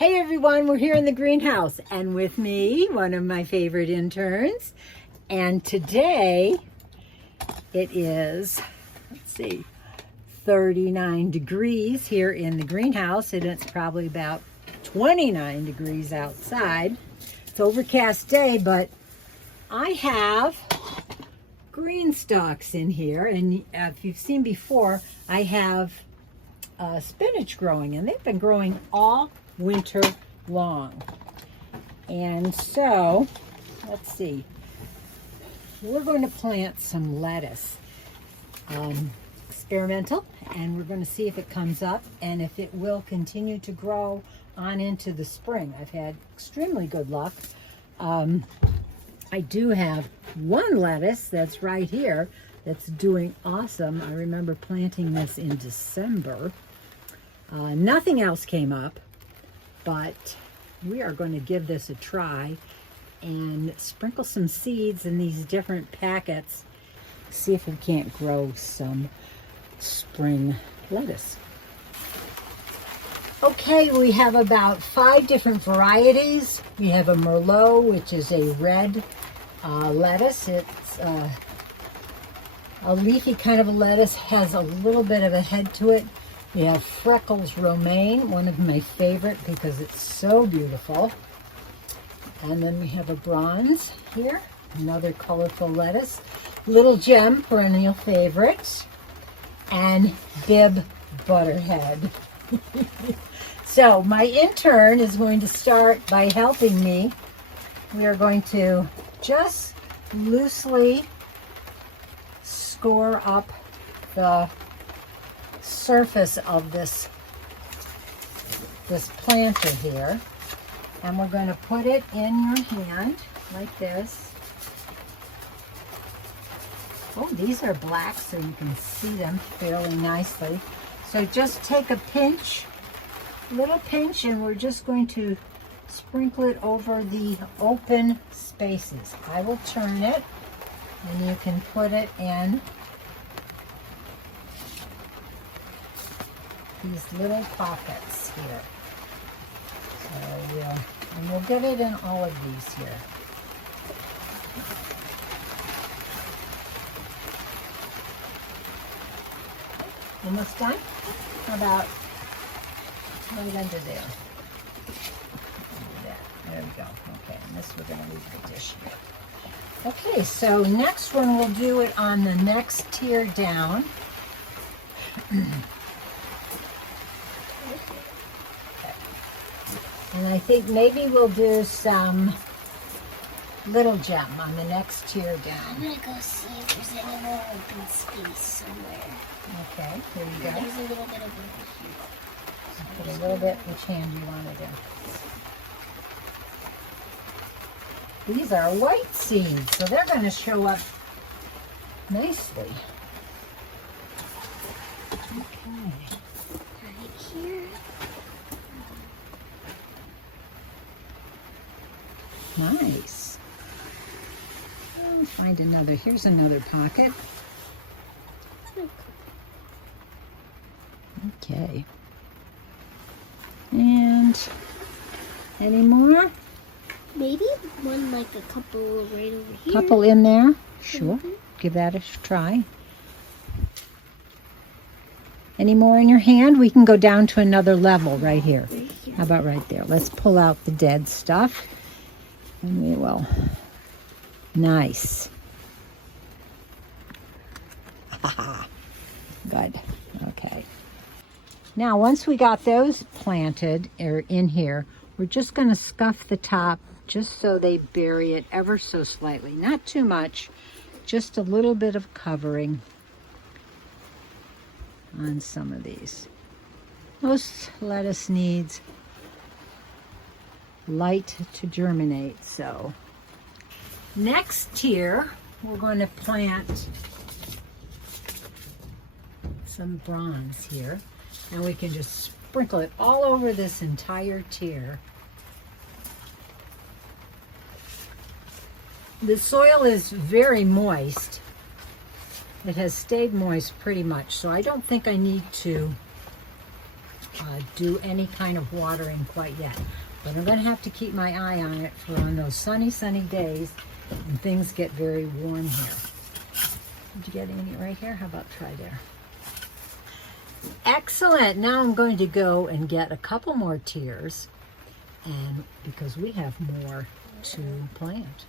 Hey everyone, we're here in the greenhouse and with me, one of my favorite interns. And today it is, 39 degrees here in the greenhouse, and it's probably about 29 degrees outside. It's an overcast day, but I have Greenstalks in here, and if you've seen before, I have spinach growing, and they've been growing all winter long. And so, let's see, we're going to plant some lettuce, experimental, and we're going to see if it comes up and if it will continue to grow on into the spring. I've had extremely good luck. I do have one lettuce that's right here that's doing awesome. I remember planting this in December. Nothing else came up, but we are going to give this a try and sprinkle some seeds in these different packets, see if we can't grow some spring lettuce. Okay, we have about 5 different varieties. We have a Merlot, which is a red lettuce. It's a leafy kind of a lettuce, has a little bit of a head to it. We have Freckles Romaine, one of my favorite because it's so beautiful. And then we have a Bronze here, another colorful lettuce. Little Gem, perennial favorite. And Bib Butterhead. So my intern is going to start by helping me. We are going to just loosely score up the surface of this planter here, and we're going to put it in your hand like this. Oh, these are black, so you can see them fairly nicely. So just take a pinch, little pinch, and we're just going to sprinkle it over the open spaces. I will turn it, and you can put it in these little pockets here. So we'll get it in all of these here. Almost done? How about right under there? There we go. Okay, and this we're going to leave the dish here. Okay, so next one we'll do it on the next tier down. And I think maybe we'll do some Little Gem on the next tier down. I'm going to go see if there's any more open space somewhere. Okay, here you go. There's a little bit of over here. Put a little bit which hand you want to do. These are white seeds, so they're going to show up nicely. Okay. Right here. Nice. I'll find another. Here's another pocket. Okay. And any more? Maybe one like a couple right over here. Couple in there? Sure. Give that a try. Any more in your hand? We can go down to another level right here. Right here. How about right there? Let's pull out the dead stuff. And we will. Nice. Good. Okay. Now, once we got those planted or in here, we're just going to scuff the top just so they bury it ever so slightly. Not too much, just a little bit of covering on some of these. Most lettuce needs light to germinate, so. Next tier, we're going to plant some Bronze here, and we can just sprinkle it all over this entire tier. The soil is very moist. It has stayed moist pretty much, so I don't think I need to do any kind of watering quite yet. But I'm going to have to keep my eye on it for on those sunny days and things get very warm here. Did you get any right here? How about try there? Excellent. Now I'm going to go and get a couple more tiers, and because we have more to plant.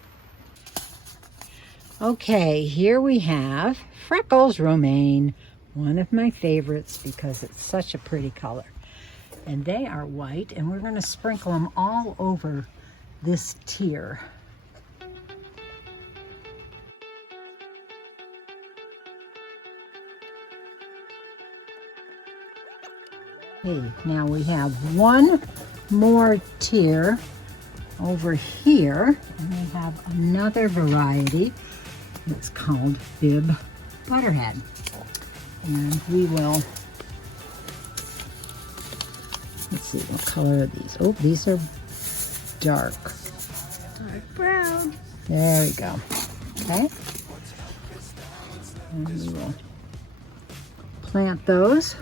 Okay, here we have Freckles Romaine, one of my favorites because it's such a pretty color. And they are white, and we're going to sprinkle them all over this tier. Okay, now we have one more tier over here, and we have another variety. It's called Bib Butterhead. And we will, let's see, what color are these? Oh, these are dark. Dark brown. There we go. Okay. And we will plant those.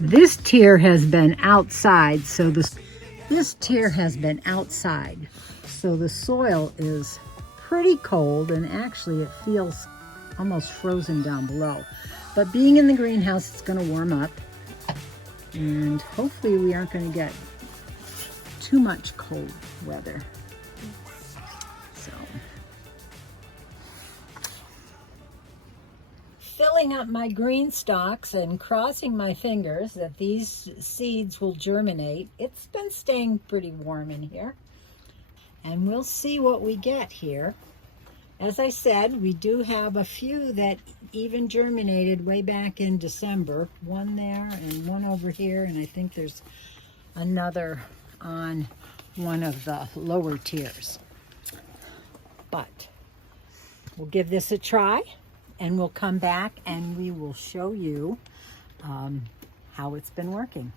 This tier has been outside, so this tier has been outside, so the soil is pretty cold, and actually it feels almost frozen down below. But being in the greenhouse, it's going to warm up, and hopefully we aren't going to get too much cold weather. So, filling up my green stalks and crossing my fingers that these seeds will germinate. It's been staying pretty warm in here, and we'll see what we get here. As I said, we do have a few that even germinated way back in December. One there and one over here, and I think there's another on one of the lower tiers. But we'll give this a try, and we'll come back and we will show you how it's been working.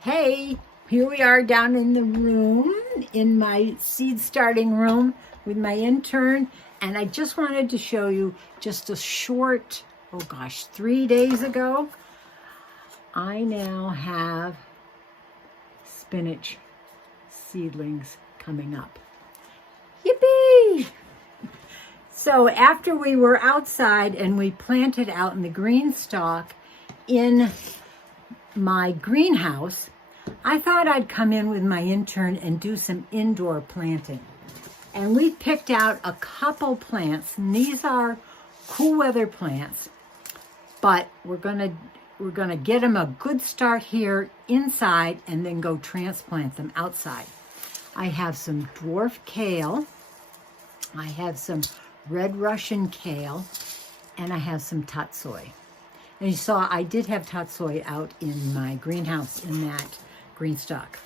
Hey, here we are down in the room, in my seed starting room with my intern, and I just wanted to show you just a short, 3 days ago, I now have spinach seedlings coming up. Yippee! So after we were outside and we planted out in the Greenstalk in my greenhouse, I thought I'd come in with my intern and do some indoor planting. And we picked out a couple plants, and these are cool weather plants, but we're gonna get them a good start here inside and then go transplant them outside. I have some dwarf kale, I have some red Russian kale, and I have some tatsoi. And you saw I did have tatsoi out in my greenhouse in that Greenstalk.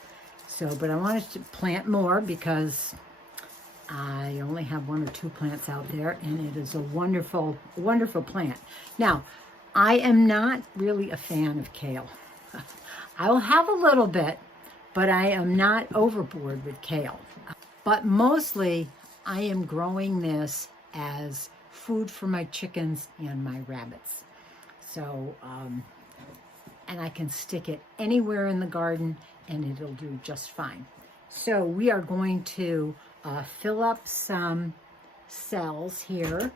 So, but I wanted to plant more because I only have 1 or 2 plants out there, and it is a wonderful, wonderful plant. Now, I am not really a fan of kale. I will have a little bit, but I am not overboard with kale. But mostly, I am growing this as food for my chickens and my rabbits. So, and I can stick it anywhere in the garden, and it'll do just fine. So we are going to fill up some cells here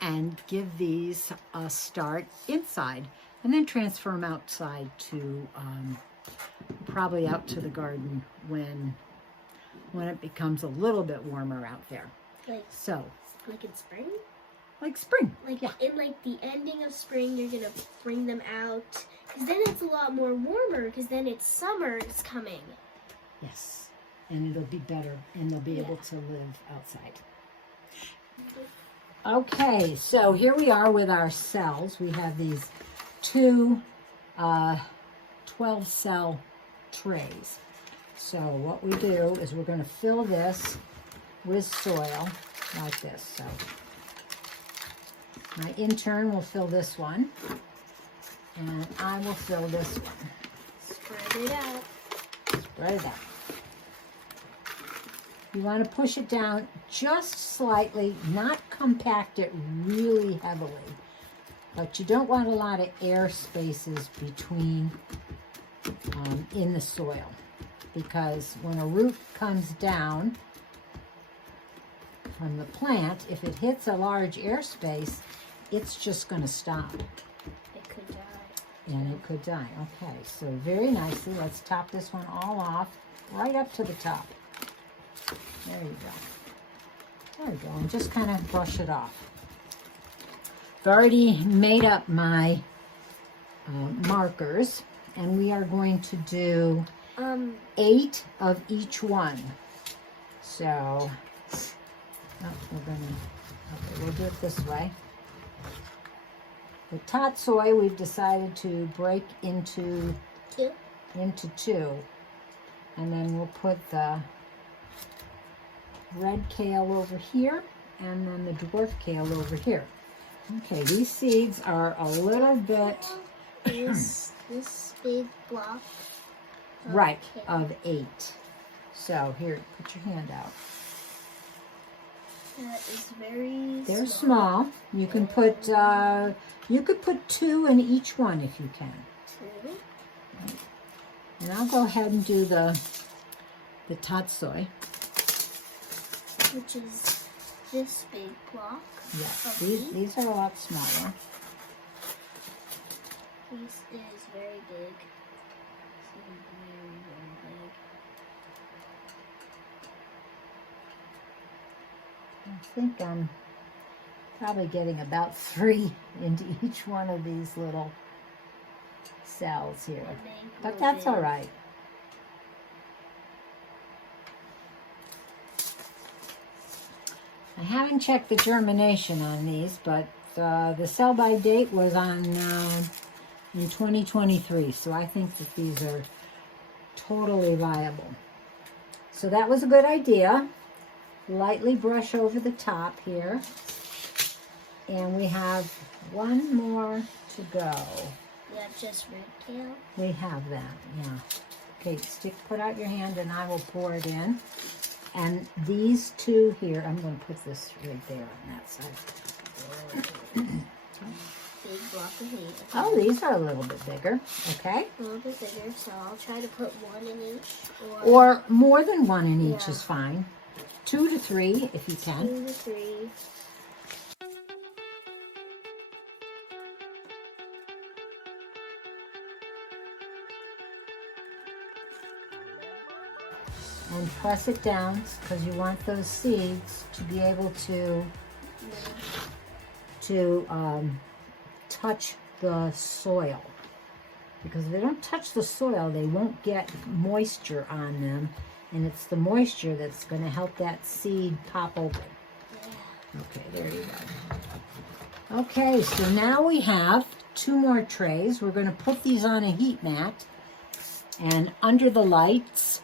and give these a start inside, and then transfer them outside to probably out to the garden when it becomes a little bit warmer out there. Like in spring? Like spring. Like in the ending of spring, you're gonna bring them out, because then it's a lot more warmer, because then it's summer is coming. Yes, and it'll be better, and they'll be able to live outside. Okay, so here we are with our cells. We have these 2 12-cell trays. So what we do is we're going to fill this with soil like this. So my intern will fill this one, and I will fill this one. Spread it out. Spread it out. You want to push it down just slightly, not compact it really heavily. But you don't want a lot of air spaces between in the soil, because when a root comes down from the plant, if it hits a large airspace, it's just going to stop. It could die. And it could die. Okay, so very nicely, let's top this one all off, right up to the top. There you go. There you go, and just kind of brush it off. I've already made up my markers, and we are going to do 8 of each one. So, we'll do it this way. The tatsoi we've decided to break into 2. And then we'll put the red kale over here, and then the dwarf kale over here. Okay, these seeds are a little bit... This big block right, of 8. So here, put your hand out. That is very They're small. You can put, you could put 2 in each one if you can. 2. And I'll go ahead and do the tatsoi. Which is this big block. Yes, these are a lot smaller. This is very big. This is very, very big. I think I'm probably getting about 3 into each one of these little cells here. But that's all right. I haven't checked the germination on these, but the sell-by date was on in 2023, so I think that these are totally viable. So that was a good idea. Lightly brush over the top here. And we have 1 more to go. You have just red kale? We have that, yeah. Okay, put out your hand and I will pour it in. And these 2 here, I'm going to put this right there on that side. Big block of meat. Oh, these are a little bit bigger. Okay. A little bit bigger, so I'll try to put 1 in each. Or more than 1 in each Yeah. is fine. 2 to 3 if you can. 2 to 3. And press it down because you want those seeds to be able to touch the soil. Because if they don't touch the soil, they won't get moisture on them. And it's the moisture that's going to help that seed pop open. Okay, there you go. Okay, so now we have 2 more trays. We're going to put these on a heat mat. And under the lights,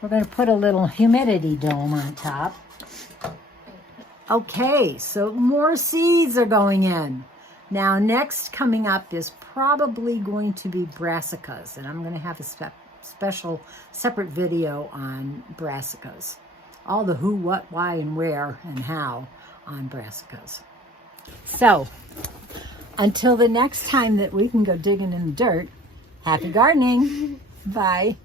we're going to put a little humidity dome on top. Okay, so more seeds are going in. Now, next coming up is probably going to be brassicas. And I'm going to have a special separate video on brassicas. All the who, what, why, and where, and how on brassicas. So, until the next time that we can go digging in the dirt, happy gardening. Bye.